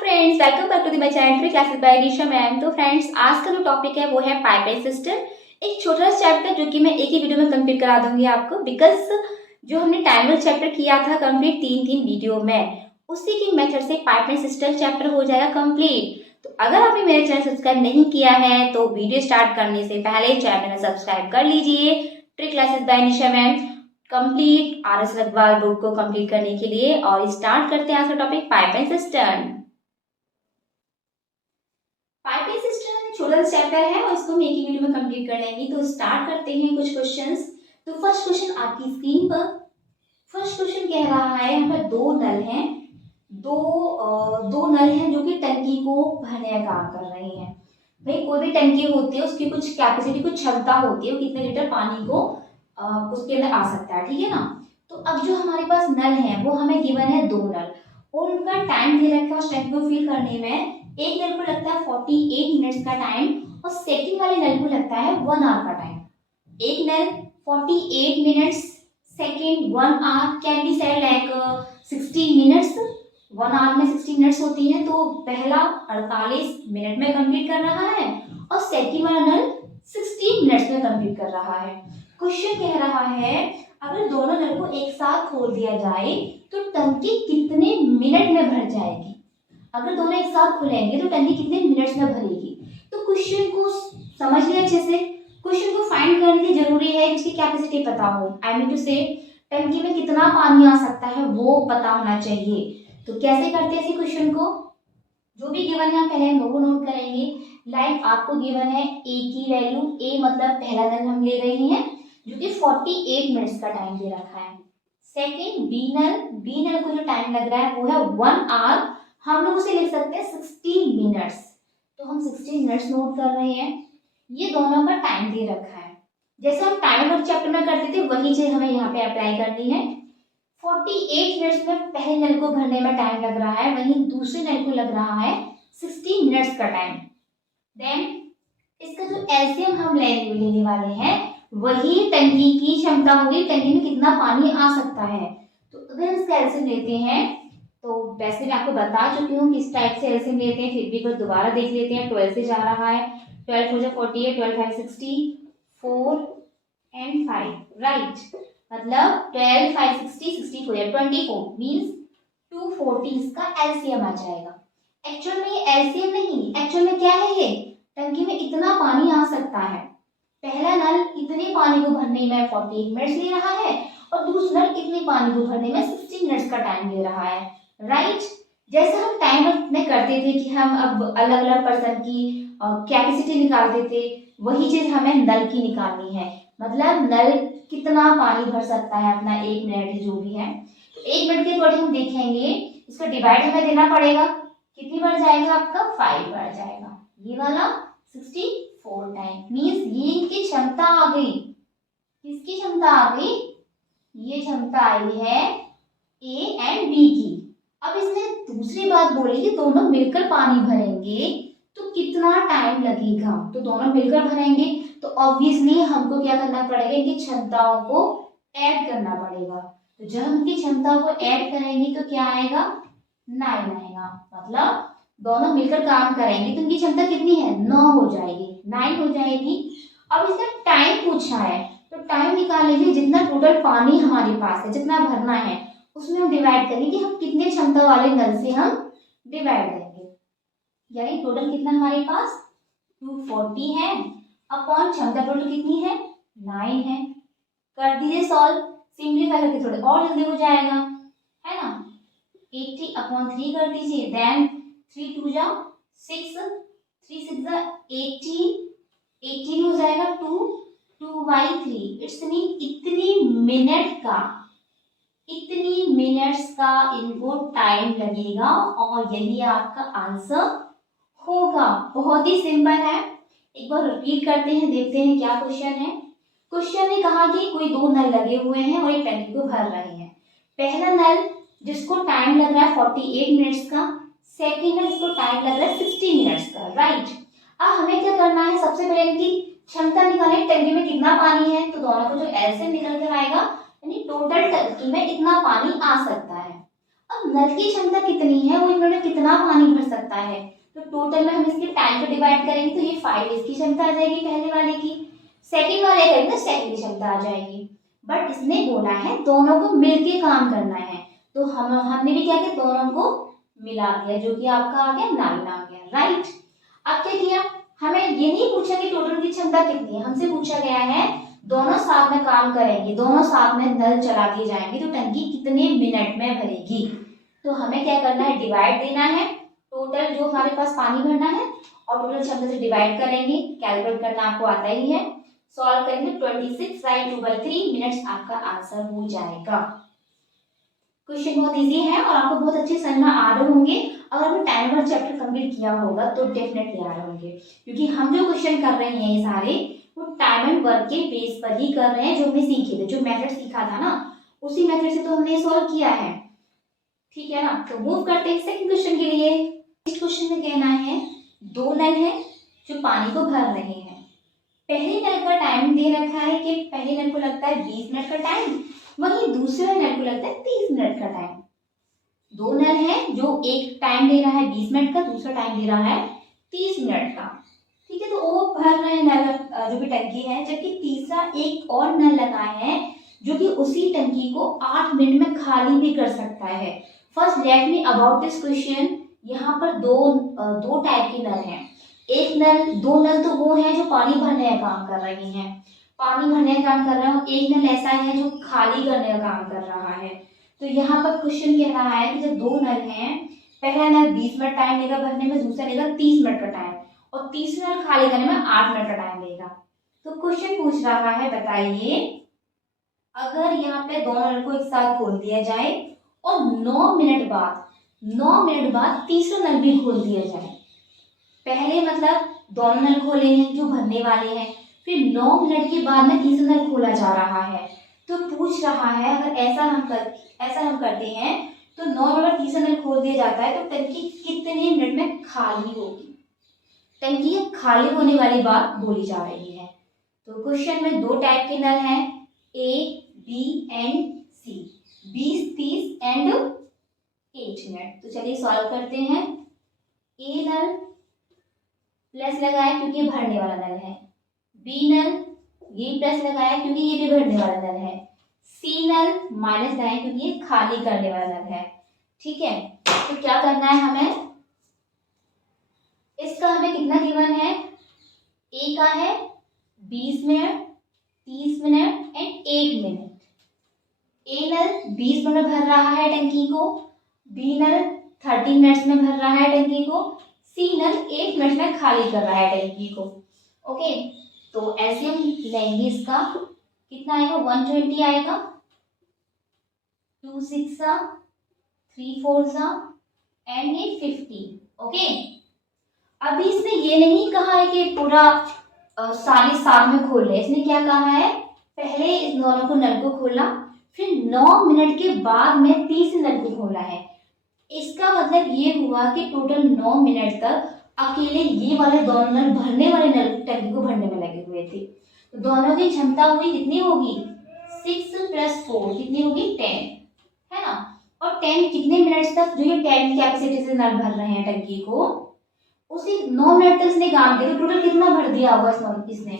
Friends, welcome back to the my channel classes by Nisha ma'am. तो friends, आज का जो टॉपिक है वो है पाइपलाइन सिस्टम। एक छोटा सा चैप्टर जो कि मैं एक ही वीडियो में कंप्लीट करा दूंगी आपको, बिकॉज जो हमने टाइमर चैप्टर किया था कंप्लीट तीन वीडियो में, उसी की मेथड से पाइपलाइन सिस्टम चैप्टर हो जाएगा कंप्लीट। तो अगर आपने मेरे चैनल सब्सक्राइब नहीं किया है तो वीडियो स्टार्ट करने से पहले चैनल सब्सक्राइब कर लीजिए। Trick classes by Nisha ma'am complete RS. Ratwal book को कंप्लीट करने के लिए। और स्टार्ट करते हैं आज का topic pipeline system. Pipeline system छोटा सा चैप्टर है और इसको हम एक ही वीडियो में कंप्लीट कर लेंगे। तो स्टार्ट करते हैं कुछ क्वेश्चंस। तो फर्स्ट क्वेश्चन आपकी स्क्रीन पर। फर्स्ट क्वेश्चन कह रहा है हमें दो नल हैं, दो नल हैं जो कि टंकी को भरने का काम कर रहे हैं। भाई कोई भी टंकी होती है उसकी कुछ कैपेसिटी, कुछ क्षमता होती है, वो कितने लीटर पानी को उसके अंदर आ सकता है, ठीक है ना। तो अब जो हमारे पास नल है वो हमें गिवन है दो नल, और उनका टाइम दे रखा है उस टैंक को फिल करने में। एक नल को लगता है 48 मिनट्स का टाइम और सेकंड वाले नल को लगता है 1 आवर का टाइम। एक नल 48 minutes, second 1 hour, can be said like 60 minutes. 1 hour में 60 मिनट्स होती है, तो पहला 48 मिनट में कंप्लीट कर रहा है और सेकंड वाला नल 60 मिनट्स में कंप्लीट कर रहा है। क्वेश्चन कह रहा है अगर दोनों नल को एक साथ खोल दिया जाए तो टंकी कितने मिनट में भर जाएगी। अगर दोनों एक साथ खुलेंगे तो टंकी कितने मिनट्स में भरेगी। तो क्वेश्चन को समझ लिया अच्छे से। क्वेश्चन को फाइंड करने की जरूरी है, इसकी कैपेसिटी पता हो। आई मीन टू से टंकी में कितना पानी आ सकता है वो पता होना चाहिए। तो कैसे करते हैं इसी क्वेश्चन को। जो भी गिवन है पहले हम लोग नोट करेंगे। लाइक आपको गिवन है ए की वैल्यू, ए मतलब पहला नल हम ले रहे हैं जो कि 48 मिनट्स का टाइम दे रखा है। सेकंड बी नल को जो टाइम लग रहा है वो है 1 आवर, हम लोग उसे लिख सकते हैं 60 मिनट्स। तो हम 60 मिनट्स नोट कर रहे हैं। ये दोनों का टाइम दे रखा है, जैसे हम टाइमर चैप्टर में करते थे वही चीज हमें यहाँ पे अप्लाई करनी है। 48 मिनट्स में पहले नल को भरने में टाइम लग रहा है, वहीं दूसरे नल को लग रहा है 60 मिनट्स का टाइम। देन इसका जो एलसीएम हम लेने वाले हैं वही टंकी की क्षमता होगी, टंकी में कितना पानी आ सकता है। तो अगर इसका एलसीएम लेते हैं तो वैसे मैं आपको बता चुकी हूँ किस टाइप से एलसीएम लेते हैं, फिर भी एक बार दोबारा देख लेते हैं। 12 से जा रहा है, 12 हो जाए 48, 12 5 60, 4 and 5, राइट। मतलब 12 5 60, 60 हो जाए 24, मीन्स 240 इसका एलसीएम आ जाएगा। एक्चुअल में ये एलसीएम नहीं, एक्चुअल में क्या है, ये टंकी में इतना पानी आ सकता है। पहला नल इतने पानी को भरने में 48 मिनट्स ले रहा है और दूसरा नल इतने पानी को भरने में 60 मिनट्स का टाइम ले रहा है, राइट। जैसे हम टाइमर में करते थे कि हम अब अलग अलग पर्सन की कैपेसिटी निकालते थे, वही चीज हमें नल की निकालनी है। मतलब नल कितना पानी भर सकता है अपना 1 मिनट जो भी है। तो 1 मिनट के अकॉर्डिंग हम देखेंगे, इसको डिवाइड हमें देना पड़ेगा। कितनी बढ़ जाएगा आपका 5 बढ़ जाएगा, ये वाला 64 टाइम। मीन्स ये इनकी क्षमता आ गई। किसकी क्षमता आ गई, ये क्षमता आई है ए एंड बी की। अब इसने दूसरी बात बोली कि दोनों मिलकर पानी भरेंगे तो कितना टाइम लगेगा। तो दोनों मिलकर भरेंगे तो ऑब्वियसली हमको क्या करना पड़ेगा, इनकी क्षमताओं को ऐड करना पड़ेगा। तो जब हम इनकी क्षमता को ऐड करेंगे तो क्या आएगा, 9 आएगा। मतलब दोनों मिलकर काम करेंगे तो इनकी क्षमता कितनी है, 9 हो जाएगी, 9 हो जाएगी। अब इसका टाइम पूछा है तो टाइम निकालने के लिए जितना टोटल पानी हमारे पास है, जितना भरना है, उसमें हम डिवाइड करेंगे कि हम कितने क्षमता वाले नल से हम डिवाइड देंगे। यानी टोटल कितना हमारे पास 240 है, अपॉन क्षमता टोटल कितनी है, 9 है। कर दीजिए सॉल्व, सिंप्लीफाई करके थोड़े और जल्दी हो जाएगा, है ना। 80/3 कर दीजिए, देन 3 2 जा 6, 3 6 जा 18, 18 हो जाएगा 2 2/3। इट्स मीन इतनी मिनट्स का इनको टाइम लगेगा और यही आपका आंसर होगा। बहुत ही सिंपल है, एक बार रिपीट करते हैं, देखते हैं क्या क्वेश्चन है। क्वेश्चन ने कहा कि कोई दो नल लगे हुए हैं और एक टंकी को भर रहे हैं। पहला नल जिसको टाइम लग रहा है 48 मिनट्स का, सेकेंड नल जिसको टाइम लग रहा है 60 मिनट्स का, राइट। अब हमें क्या करना है, सबसे पहले इनकी क्षमता निकालें, टंकी में कितना पानी है। तो दोनों को जो एलसीएम निकल कर आएगा, यानी टोटल टंकी में इतना पानी आ सकता है। अब नल की क्षमता कितनी है, वो इन्होंने कितना पानी भर सकता सकता है। तो टोटल में हम इसके टाइम को डिवाइड करेंगे तो ये 5 इसकी क्षमता आ जाएगी पहले वाले की, सेकंड वाले करेंगे सेकंड की क्षमता आ जाएगी। बट इसने बोला है दोनों को मिलके काम करना है, तो हमने भी क्या किया, दोनों को मिला दिया, जो कि आपका आ गया 9 आ गया, राइट। अब क्या किया, हमें ये नहीं पूछा कि टोटल की क्षमता कितनी है, हमसे पूछा गया है दोनों साथ में काम करेंगे, दोनों साथ में नल चला दिए जाएंगे तो टंकी कितने मिनट में भरेगी। तो हमें क्या करना है, डिवाइड देना है, टोटल जो हमारे पास पानी भरना है और टोटल क्षमता से डिवाइड करेंगे, कैलकुलेट करना आपको आता ही है, सॉल्व करेंगे 26 बाई 2/3 मिनट्स आपका आंसर हो जाएगा। क्वेश्चन बहुत इजी है और आपको बहुत अच्छे समझ में आ रहे होंगे। अगर आपने टाइम वाला चैप्टर कंप्लीट किया होगा तो डेफिनेटली आ रहे होंगे, क्योंकि हम जो क्वेश्चन कर रहे हैं ये सारे वो टाइम एंड वर्क के बेस पर ही कर रहे हैं, जो हमने सीखे थे, जो मेथड सीखा था ना उसी मेथड से तो हमने सॉल्व किया है, ठीक है ना। तो मूव करते हैं सेकंड क्वेश्चन के लिए। इस क्वेश्चन में कहना है दो नल है जो पानी को भर रहे हैं, पहले नल का टाइम दे रखा है कि पहले नल को लगता है 20 मिनट का टाइम, वहीं दूसरे नल को लगता है 30 मिनट का टाइम। दो नल है जो एक टाइम दे रहा है 20 मिनट का, दूसरा टाइम दे रहा है 30 मिनट का, ठीक है। तो वो भर रहे हैं नल जो भी टंकी है, जबकि तीसरा एक और नल लगा है जो कि उसी टंकी को 8 मिनट में खाली भी कर सकता है। First let me about this question. यहाँ पर दो टाइप के नल हैं, एक नल, दो नल तो वो हैं जो पानी भरने का काम कर रही हैं, पानी भरने का काम कर रहे हो, एक नल ऐसा है जो खाली करने का काम कर रहा है। तो यहाँ पर क्वेश्चन कह रहा है कि जब दो नल हैं, पहला नल 20 मिनट टाइम लेगा भरने में, दूसरा लेगा 30 मिनट का टाइम और तीसरा नल खाली करने में 8 मिनट का टाइम लेगा। तो क्वेश्चन पूछ रहा है बताइए अगर यहाँ पे दोनों नल को एक साथ खोल दिया जाए और 9 मिनट बाद तीसरा नल भी खोल दिया जाए। पहले मतलब दोनों नल खोले हैं जो भरने वाले हैं, फिर 9 मिनट के बाद में तीसरा नल खोला जा रहा है। तो पूछ रहा है अगर ऐसा हम करते हैं तो 9 मिनट बाद तीसरा नल खोल दिया जाता है तो टंकी कितने मिनट में खाली होगी। टंकी खाली होने वाली बात बोली जा रही है। तो क्वेश्चन में दो टाइप के नल हैं, A B and C, 20, 30 and 8 minute. तो चलिए सॉल्व करते हैं। ए नल प्लस लगाया क्योंकि भरने वाला नल है, बी नल ये प्लस लगाया क्योंकि ये भी भरने वाला नल है, सी नल माइनस लगाया क्योंकि ये खाली करने वाला नल है, ठीक है। तो क्या करना है हमें, इसका हमें कितना गिवन है, ए का है 20 minute, 30 minute and 8 minute. A नल 20 मिनट भर रहा है टंकी को, बी नल 30 मिनट्स में भर रहा है टंकी को, सी नल 8 मिनट में खाली कर रहा है टंकी को, ओके। तो ऐसे हम लेंगे, इसका कितना आएगा 120 आएगा, 2 6 3 4 एंड ये 50, ओके। अभी इसने ये नहीं कहा है कि पूरा सारे साथ में खोल रहे, इसने क्या कहा है पहले इस दोनों को नल को खोला, फिर 9 मिनट के बाद में तीसरे नल को खोला है। इसका मतलब ये हुआ कि टोटल 9 मिनट तक अकेले ये वाले दोनों नल भरने वाले नल टंकी को भरने में लगे हुए थे। तो दोनों की क्षमता हुई कितनी होगी 6 + 4 कितनी होगी 10, है ना। और 10 कितने मिनट्स तक जो ये 10 कैपेसिटी से नल भर रहे हैं टंकी को, उसी 9 मिनट तक इसने काम किया। तो टोटल कितना भर दिया होगा इसने,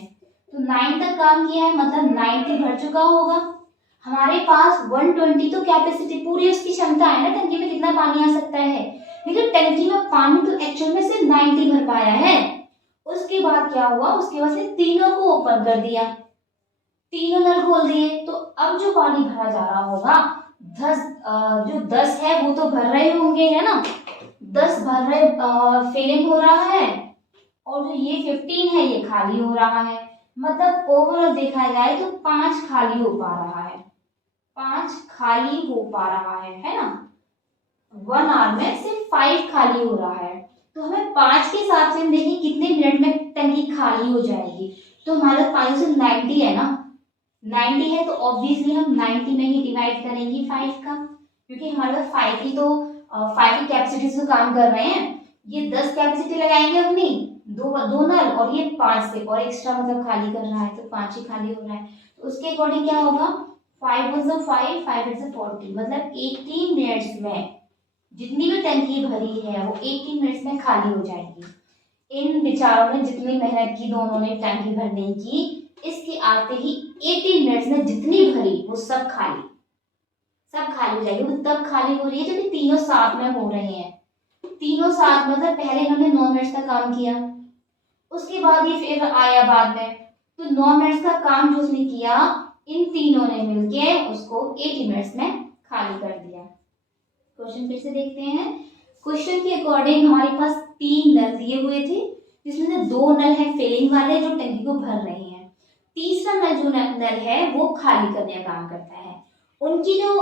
तो 9 तक काम किया है, मतलब 90 भर चुका होगा। हमारे पास 120 तो कैपेसिटी पूरी उसकी क्षमता है ना, टंकी में कितना पानी आ सकता है, लेकिन टंकी में पानी तो एक्चुअल में सिर्फ 90 भर पाया है। उसके बाद क्या हुआ, उसके बाद से तीनों को ओपन कर दिया, तीनों नल खोल दिए, तो अब जो पानी भरा जा रहा होगा 10 है वो तो भर रहे होंगे, है ना, 10 भर रहे फिलिंग हो रहा है, और जो ये 15 है ये खाली हो रहा है। मतलब ओवरऑल देखा जाए तो 5 खाली हो पा रहा है, 5 खाली हो पा रहा है ना। 1 आवर में सिर्फ 5 खाली हो रहा है। तो हमें 5 के हिसाब से हम देखें कितने मिनट में टंकी खाली हो जाएगी। तो हमारा 5 से 90 है ना, 90 है तो ऑब्वियसली हम 90 में ही डिवाइड करेंगे 5 का, क्योंकि हमारे पास 5 ही तो 5 की कैपेसिटी से काम कर रहे हैं। ये 10 कैपेसिटी लगाएंगे अपनी दो नल, और ये 5 से और एक्स्ट्रा मतलब खाली कर रहा है तो 5 ही खाली हो रहा है। तो उसके अकॉर्डिंग क्या होगा 5 1 5 5 8 40, मतलब 80 मिनट्स में जितनी भी टंकी भरी है वो 18 मिनट्स में खाली हो जाएगी। इन बेचारों ने जितनी मेहनत की दोनों ने टंकी भरने की, इसके आते ही 18 मिनट्स में जितनी भरी वो सब खाली हो जाएगी। वो तब खाली हो रही है जब तीनों साथ में हो रहे हैं। तीनों साथ मतलब पहले इन्होंने 9 मिनट्स का काम किया, उसके बाद ये फिर आया बाद में, तो 9 मिनट्स का काम जो उसने किया, इन तीनों ने मिलके उसको 80 मिनट्स में खाली कर दिया। क्वेश्चन फिर से देखते हैं। क्वेश्चन के अकॉर्डिंग हमारे पास 3 नल दिए हुए थे, जिसमें से 2 नल है फिलिंग वाले जो टंकी को भर रहे हैं, तीसरा नल जो नल है वो खाली करने का काम करता है। उनकी जो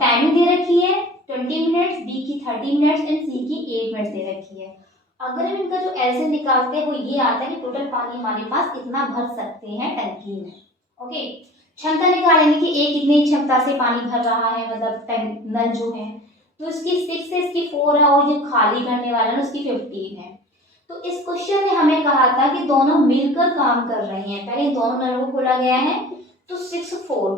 टाइमिंग दे रखी है 20 मिनट्स, बी की 30 मिनट्स एंड सी की 8 मिनट्स दे रखी है। अगर हम इनका जो एलसीएम निकालते हैं वो ये आता है कि टोटल पानी हमारे पास इतना भर सकते हैं टंकी में। ओके, क्षमता निकालेंगे कि एक कितनी क्षमता से पानी भर रहा है, मतलब नल जो है, तो इसकी 6 है, इसकी 4 है, और ये खाली करने वाला है उसकी 15 है। तो इस क्वेश्चन में हमें कहा था कि दोनों मिलकर काम कर रहे हैं। पहले दोनों नलों को खोला गया है, तो 6 4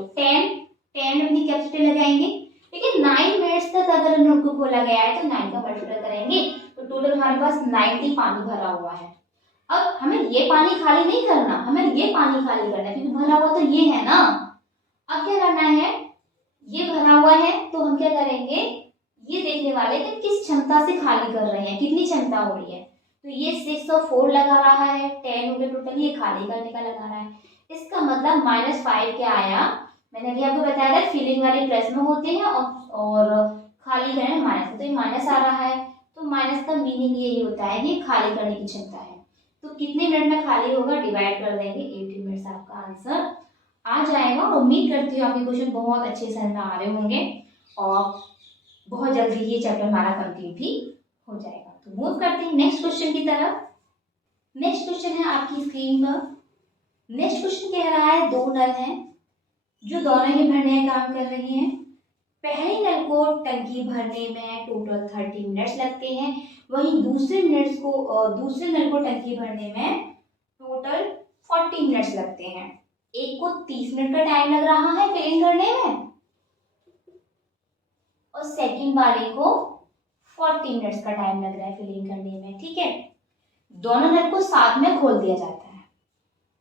10 अपनी कैपेसिटी लगाएंगे, लेकिन 9 मिनट्स तक अगर नल को खोला गया है तो 9 का मल्टीप्लाई करेंगे तो टोटल हमारे पास 90 पानी भरा हुआ है। अब हमें ये पानी खाली नहीं करना, हमें ये पानी खाली करना है, क्योंकि भरा हुआ तो ये है ना। अब क्या करना है, ये भरा हुआ है तो हम क्या करेंगे, ये देखने वाले कि किस क्षमता से खाली कर रहे हैं, कितनी क्षमता हो रही है। तो ये 6 और 4 लगा रहा है, 10 हो गए टोटल, ये खाली करने का लगा रहा है। इसका मतलब -5 क्या आया, मैंने अभी आपको बताया था फिलिंग वाले प्लस में होते हैं और खाली करने में माइनस, तो ये माइनस आ रहा है। तो माइनस का मीनिंग यही होता है कि खाली करने की क्षमता है। तो कितने मिनट में खाली होगा, डिवाइड कर देंगे, 80 मिनट्स आपका आंसर आ जाएगा। उम्मीद करती हूँ आपके क्वेश्चन बहुत अच्छे से समझ में आ रहे होंगे और बहुत जल्दी ये चैप्टर हमारा कंप्लीट भी हो जाएगा। तो मूव करते हैं नेक्स्ट क्वेश्चन की तरफ। नेक्स्ट क्वेश्चन है आपकी स्क्रीन पर। नेक्स्ट क्वेश्चन कह रहा है 2 नल हैं जो दोनों ही भरने का काम कर रही हैं। पहले नल को टंकी भरने में टोटल 30 मिनट्स लगते हैं, वहीं दूसरे नल को टंकी भरने में टोटल 40 मिनट्स लगते हैं। एक को 30 मिनट का टाइम लग रहा है फिलिंग करने में और सेकंड वाले को 40 मिनट्स का टाइम लग रहा है फिलिंग करने में। ठीक है, दोनों नल को साथ में खोल दिया जाता है,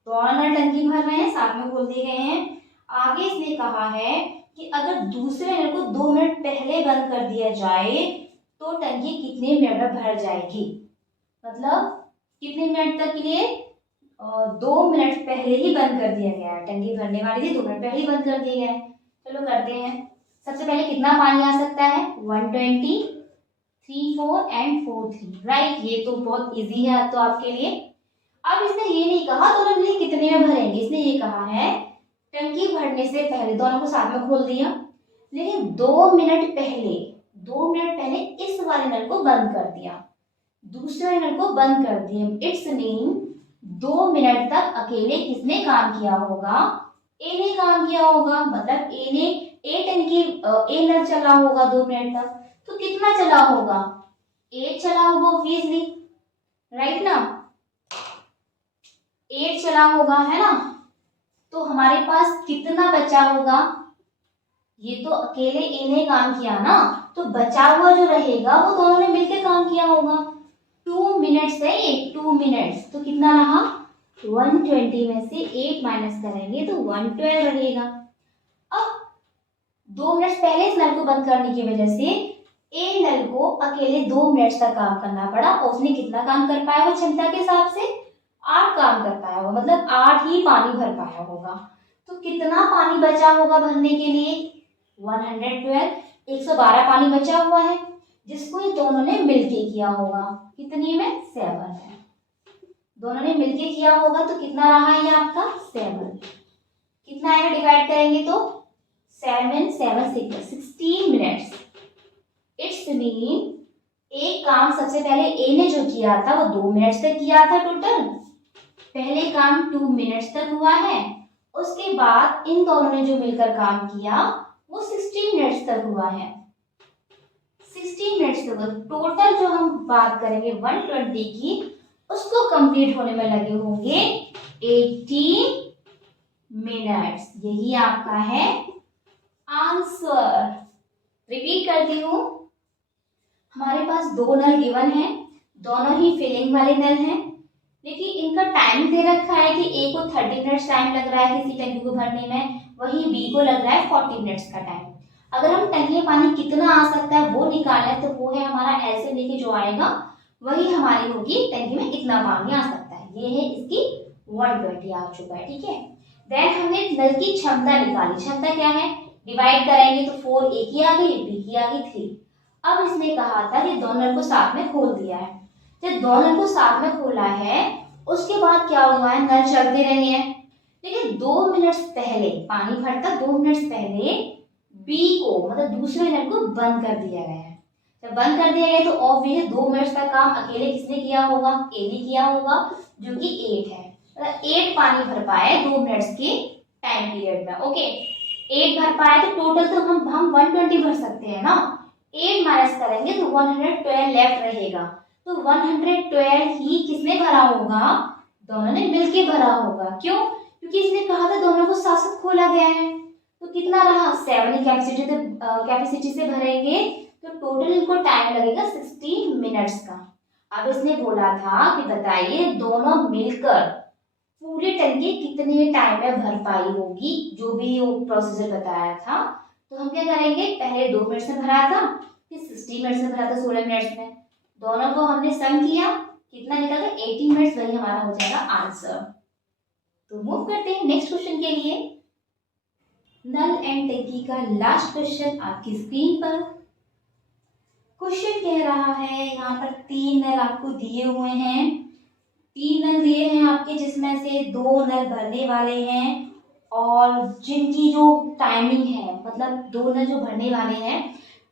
दोनों नल टंकी भर रहे हैं, साथ में खोल दिए गए हैं। आगे इसने कहा है कि अगर दूसरे नल को 2 मिनट पहले बंद कर दिया जाए तो टंकी कितने मिनट में भर जाएगी, मतलब कितने मिनट तक के लिए, 2 मिनट पहले ही बंद कर दिया गया है, टंकी भरने वाली थी 2 मिनट पहले ही बंद कर दिया गया है। चलो करते हैं। सबसे पहले कितना पानी आ सकता है, 120, 3 4 एंड 4 3, राइट। ये तो बहुत इजी है तो आपके लिए। अब इसने ये नहीं कहा दोनों मिले कितने में भरेंगे, इसने ये कहा है टंकी भरने से पहले दोनों को साथ में खोल दिया, लेकिन 2 मिनट पहले इस वाले नल को बंद कर दिया, दूसरे नल को बंद कर दिया। इट्स मीन 2 मिनट तक अकेले किसने काम किया होगा, ए ने काम किया होगा, मतलब ए ने ए नल चला होगा 2 मिनट तक, तो कितना चला होगा, 8 चला होगा ऑब्वियसली, राइट ना, 8 चला होगा, है ना। तो हमारे पास कितना बचा होगा, ये तो अकेले ए ने काम किया ना, तो बचा हुआ जो रहेगा वो दोनों ने मिलकर काम किया होगा। 2 मिनट्स है, 2 मिनट्स, तो कितना रहा, 120 में से 8 माइनस करेंगे तो 112 रहेगा। अब 2 मिनट पहले इस नल को बंद करने की वजह से ए नल को अकेले 2 मिनट तक काम करना पड़ा और उसने कितना काम कर पाया, वो क्षमता के हिसाब से 8 काम कर पाया होगा, मतलब 8 ही पानी भर पाया होगा। तो कितना पानी बचा होगा भरने के लिए, 112, 112 पानी बचा हुआ है जिसको ये दोनों ने मिलके किया होगा, कितनी में, 7 है, दोनों ने मिलके किया होगा, तो कितना रहा ये आपका 7, कितना आएगा डिवाइड करेंगे तो 7 7 16 मिनट्स। इट्स मीन एक काम सबसे पहले ए ने जो किया था वो 2 मिनट्स तक किया था टोटल, पहले काम 2 मिनट्स तक हुआ है, उसके बाद इन दोनों ने जो मिलकर काम किया वो 16 मिनट्स तक हुआ है, 16 मिनट्स तक। टोटल जो हम बात करेंगे 120 की, उसको कंप्लीट होने में लगे होंगे 80 मिनट्स। यही आपका है आंसर। रिपीट करती हूँ, हमारे पास दो नल गिवन है, दोनों ही फिलिंग वाले नल हैं, लेकिन इनका टाइम दे रखा है कि ए को 30 मिनट्स टाइम लग रहा है किसी टंकी को भरने में, वही बी को लग रहा है 40 मिनट्स का टाइम। अगर हम टंकी में पानी कितना आ सकता है वो निकालना है तो वो है हमारा एल से लेके जो आएगा वही हमारी होगी टंकी में इतना पानी आ सकता है। ये है इसकी 120 आ चुका है, ठीक है। देन हमने नल की क्षमता निकाली। क्षमता क्या है, डिवाइड करेंगे तो 4 ए की आ गई, बी की आ गई 3। अब इसने कहा था कि दोनों नल को साथ में खोल दिया है। जब दोनों नल को साथ में खोला है उसके बाद क्या हुआ है, नल चलते रहे हैं, लेकिन 2 मिनट्स पहले पानी भरता 2 मिनट्स पहले बी को मतलब दूसरे नल को बंद कर दिया गया है। जब बंद कर दिया गया तो ऑब्वियसली 2 मिनट्स का काम अकेले किसने किया होगा, ए ने किया होगा, जो कि 8 है। मतलब 8 पानी भर पाए 2 मिनट्स के टाइम पीरियड में। ओके, 8 भर पाए तो टोटल तो हम 120 भर सकते हैं ना। 8 माइनस करेंगे तो 112 लेफ्ट रहेगा। तो 112 ही किसने भरा होगा, दोनों ने मिलके भरा होगा। क्यों, क्योंकि इसने कहा था दोनों को साथ साथ खोला गया है। तो कितना रहा, 7 कैपेसिटी से भरेंगे तो टोटल इनको टाइम लगेगा 60 मिनट्स का। अब इसने बोला था कि बताइए दोनों मिलकर पूरी टंकी कितने टाइम में भर पाई होगी, जो भी वो प्रोसीजर बताया था। तो हम क्या करेंगे, पहले 2 मिनट से भरा था, फिर 60 मिनट से भरा था 16 मिनट्स में। दोनों को हमने सम किया, कितना निकला, 80 मिनट्स, वही हमारा हो जाएगा आंसर। तो मूव करते हैं नेक्स्ट क्वेश्चन के लिए। नल एंड टंकी का लास्ट क्वेश्चन आपकी स्क्रीन पर। क्वेश्चन कह रहा है यहाँ पर 3 नल आपको दिए हुए हैं, 3 नल दिए हैं आपके, जिसमें से 2 नल भरने वाले हैं और जिनकी जो टाइमिंग है, मतलब 2 नल जो भरने वाले हैं,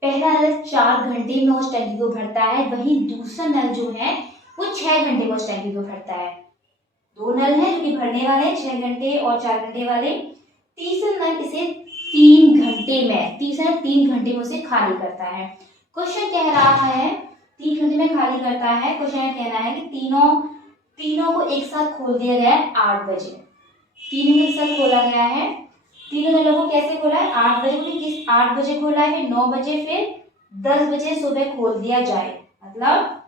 पहला नल 4 घंटे में उस टंकी को भरता है, वहीं दूसरा नल जो है वो 6 घंटे में उस टंकी को भरता है। 2 नल हैं जो कि भरने वाले हैं, 6 घंटे और 4 घंटे वाले। तीसरा नल इसे 3 घंटे में उसे खाली करता है। क्वेश्चन कह रहा है 3 घंटे में खाली करता है। क्वेश्चन कहना है कि तीनों को एक साथ खोल दिया गया है 8 बजे। तीनों को एक साथ खोला गया है। तीनों नलों को कैसे खोला है, 8 बजे, 8 बजे खोला है, फिर 9 बजे, फिर 10 बजे सुबह खोल दिया जाए। मतलब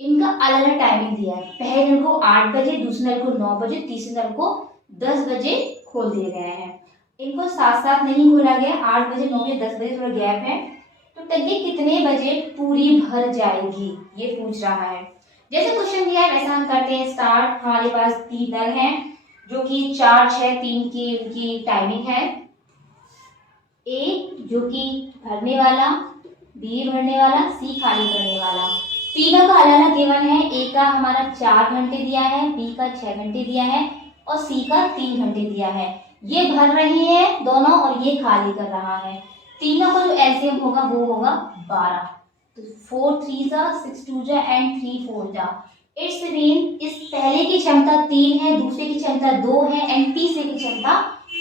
इनका अलग अलग टाइमिंग दिया है। पहले नल को 8 बजे, दूसरे नल को 9 बजे, तीसरे नल को 10 बजे खोल दिए गए हैं। इनको साथ साथ नहीं खोला गया, 8 बजे, 9 बजे, 10 बजे थोड़ा गैप है। तो टंकी कितने बजे पूरी भर जाएगी ये पूछ रहा है। जैसे क्वेश्चन दिया है वैसा हम करते हैं स्टार्ट। हमारे पास 3 नल हैं जो कि 4, 6, 3 की इनकी टाइमिंग है। ए जो कि भरने वाला, बी भरने वाला, सी खाली करने वाला। तीनों का अलग अलग गिवन है। ए का हमारा 4 घंटे दिया है, बी का 6 घंटे दिया है और सी का 3 घंटे दिया है। ये भर रहे हैं दोनों और ये खाली कर रहा है। तीनों का जो एलसीएम होगा वो होगा 12। तो 4 3 जा 6 2 जा एंड 3 4 जा। इट्स मीन इस पहले की क्षमता 3 है, दूसरे की क्षमता 2 है एंड तीसरे की क्षमता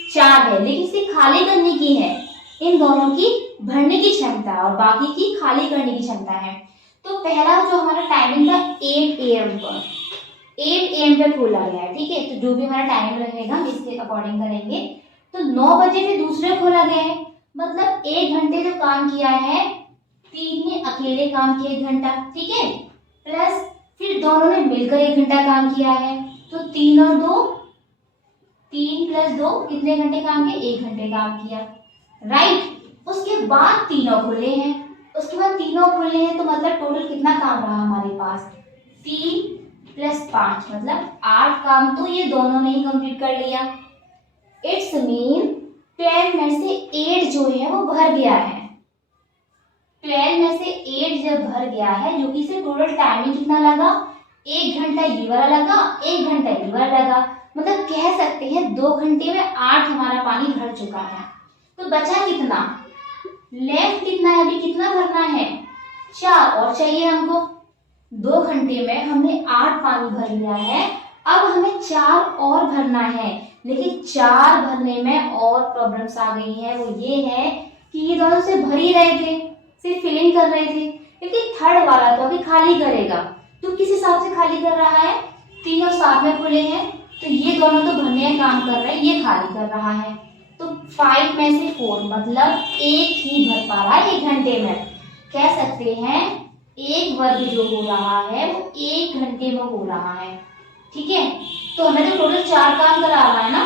4 है, लेकिन इसे खाली करने की है। इन दोनों की भरने की क्षमता और बाकी की खाली करने की क्षमता है। तो पहला जो हमारा टाइमिंग था 8 AM पर, 8 AM पे खोला गया है, ठीक है। तो जो भी हमारा टाइम रहेगा इसके अकॉर्डिंग करेंगे। तो 9 बजे पे दूसरे खोला गया है, मतलब 1 घंटे जो काम किया है, 3 ने अकेले काम किया 1 घंटा, ठीक है, प्लस फिर दोनों ने मिलकर 1 घंटा काम किया है। तो 3 और 2, 3 + 2 कितने घंटे काम किए, 1 घंटे काम किया, राइट। उसके बाद तीनों खुले हैं, तो मतलब टोटल कितना काम रहा हमारे पास, 3 + 5 मतलब 8 काम तो ये दोनों ने ही कंप्लीट कर लिया। इट्स मीन 12 में से 8 जो है वो भर गया है। 12 में से 8 जब भर गया है, जो कि इसे टोटल टाइमिंग कितना लगा, 1 घंटा ये वाला लगा, 1 घंटा ये वाला लगा। मतलब कह सकते हैं 2 घंटे में 8 हमारा पानी भर चुका है। तो बचा कितना, लेफ्ट कितना है, अभी कितना भरना है, 4 और चाहिए हमको। 2 घंटे में हमने 8 पानी भर लिया है, अब हमें 4 और भरना है। लेकिन 4 भरने में और प्रॉब्लम्स आ गई है। वो ये है कि ये दोनों से भर ही रहे थे, सिर्फ फिलिंग कर रहे थे, लेकिन थर्ड वाला तो अभी खाली करेगा। तो किस हिसाब से खाली कर रहा है, तीनों साथ में खुले हैं तो ये दोनों तो भरने का काम कर रहे हैं, ये खाली कर रहा है। तो 5 में से 4 मतलब 1 ही भर पा रहा है 1 घंटे में। कह सकते हैं एक वर्ग जो हो रहा है वो 1 घंटे में हो रहा है। ठीक है, तो हमें तो टोटल 4 काम करा रहा है ना,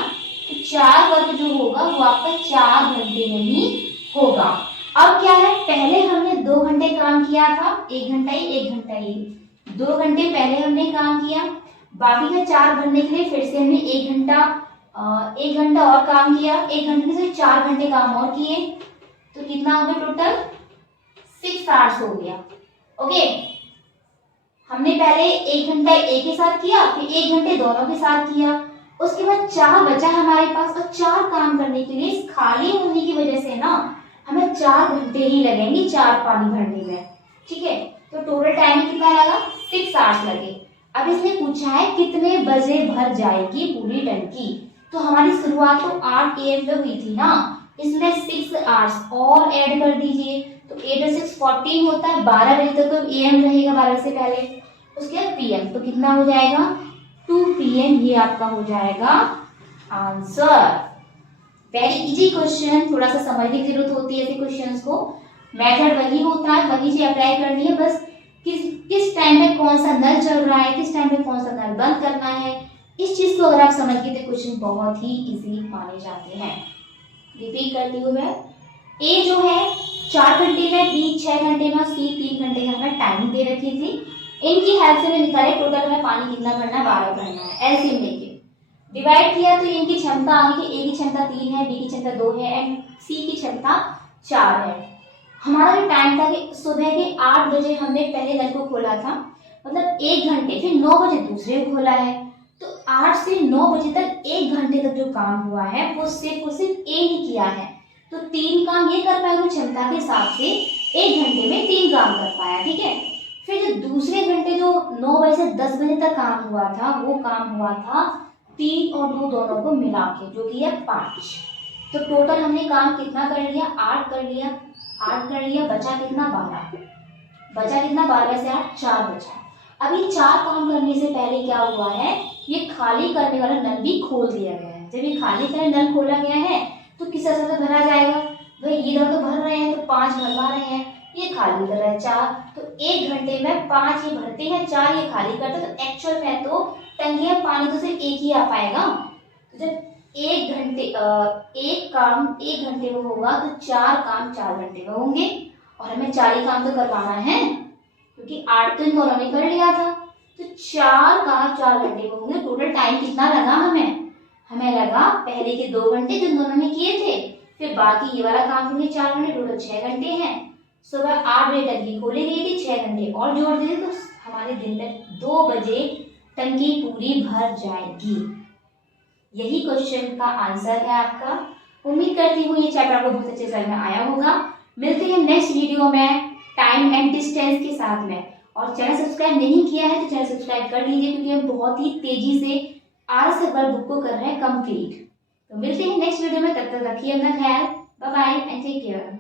तो 4 वर्ग जो होगा वो आपका 4 घंटे में ही होगा। अब क्या है, पहले हमने 2 घंटे काम किया था, 1 घंटा ही 1 घंटा ही, 2 घंटे पहले हमने काम किया, बाकी का 4 भरने के लिए फिर से हमने 1 घंटा और काम किया, 1 घंटे से 4 घंटे काम और किए, तो कितना हो गया टोटल 6 आवर्स हो गया। ओके, हमने पहले 1 घंटा एक के साथ किया, फिर 1 घंटे दोनों के साथ किया, उसके बाद 4 बचा हमारे पास, और 4 काम करने के लिए इस खाली होने की वजह से ना हमें 4 घंटे ही लगेंगे 4 पानी भरने में। ठीक है, तो टोटल टाइम कितना लगा, 6 आवर्स लगे। अब इसने पूछा है कितने बजे भर जाएगी पूरी टंकी, तो हमारी शुरुआत तो 8 AM पे हुई थी ना, इसमें 6 आवर्स और ऐड कर दीजिए, तो 8 और 6 14 होता है, 12 बजे तक तो AM रहेगा, 12 से पहले, उसके बाद PM, तो कितना हो जाएगा 2 PM, ये आपका हो जाएगा आंसर। वेरी इजी क्वेश्चन, थोड़ा सा समझने की जरूरत होती है ऐसे क्वेश्चंस को, मेथड वही होता है, वही से अप्लाई करनी है, बस किस टाइम पे कौन सा नल चल रहा है, किस टाइम पे कौन सा नल बंद करना है, इस चीज को अगर आप समझ गए तो क्वेश्चन बहुत ही इजी माने जाते हैं। रिपीट करती हूँ मैं, ए जो है 4 घंटे में, बी 6 घंटे में, सी 3 घंटे का हमें टाइमिंग दे रखी थी, इनकी हेल्प से मैं निकाले टोटल में पानी कितना भरना है, 12 भरना है। एलसीएम लेके डिवाइड किया तो इनकी क्षमता आ गई कि ए की क्षमता 3 है, बी की क्षमता 2 है एंड सी की क्षमता 4 है। हमारा जो टाइम था कि सुबह के 8 बजे हमने पहले नल को खोला था, मतलब 1 घंटे, फिर 9 बजे दूसरे को खोला है, तो 8 से 9 बजे तक 1 घंटे तक जो काम हुआ है वो सिर्फ और सिर्फ ए ही किया है, तो 3 काम ये कर पाया क्षमता के हिसाब से, 1 घंटे में 3 काम कर पाया। ठीक है, फिर जो दूसरे घंटे जो 9 बजे से 10 बजे तक काम हुआ था, वो काम हुआ था 3 और 2 दोनों को मिला के, जो कि है 5, तो टोटल हमने काम कितना कर लिया, 8 कर लिया, 8 कर लिया, बचा कितना 12, बचा कितना 12 से 8 4 बचा। अभी 4 काम करने से पहले क्या हुआ है, ये खाली करने वाला नल भी खोल दिया गया है। जब ये खाली करने नल खोला गया है तो किस तरह से भरा जाएगा, भाई ये दोनों तो भर रहे हैं, तो 5 भरवा रहे हैं, ये खाली कर रहा है 4, तो 1 घंटे में 5 ये भरते हैं, 4 ये खाली करते हैं, तो एक्चुअल में तो टंकी में पानी तो सिर्फ एक ही आ पाएगा। तो जब 1 घंटे एक काम 1 घंटे में होगा तो 4 काम 4 घंटे में होंगे, और हमें 4 ही काम तो करवाना है, क्योंकि 8 तो इन दोनों ने कर लिया था, तो 4 काम 4 घंटे में होंगे। टोटल टाइम कितना लगा हमें लगा पहले के 2 घंटे जो दोनों ने किए थे, फिर बाकी ये वाला काम होंगे 4 घंटे, टोटल 6 घंटे हैं। सुबह 8 बजे टंकी खोली गई थी, 6 घंटे और जोड़ दिए तो हमारे दिन में 2 बजे टंकी पूरी भर जाएगी। यही क्वेश्चन का आंसर है आपका। उम्मीद करती हूँ ये चैप्टर आपको बहुत अच्छे समझ में आया होगा। मिलते हैं नेक्स्ट वीडियो में टाइम एंड डिस्टेंस के साथ में, और चैनल सब्सक्राइब नहीं किया है तो चैनल सब्सक्राइब कर लीजिए, क्योंकि हम बहुत ही तेजी से आरएस बुक को कर रहे हैं कंप्लीट। तो मिलते हैं नेक्स्ट वीडियो में, तब तक रखिए अपना ख्याल, bye bye and take care.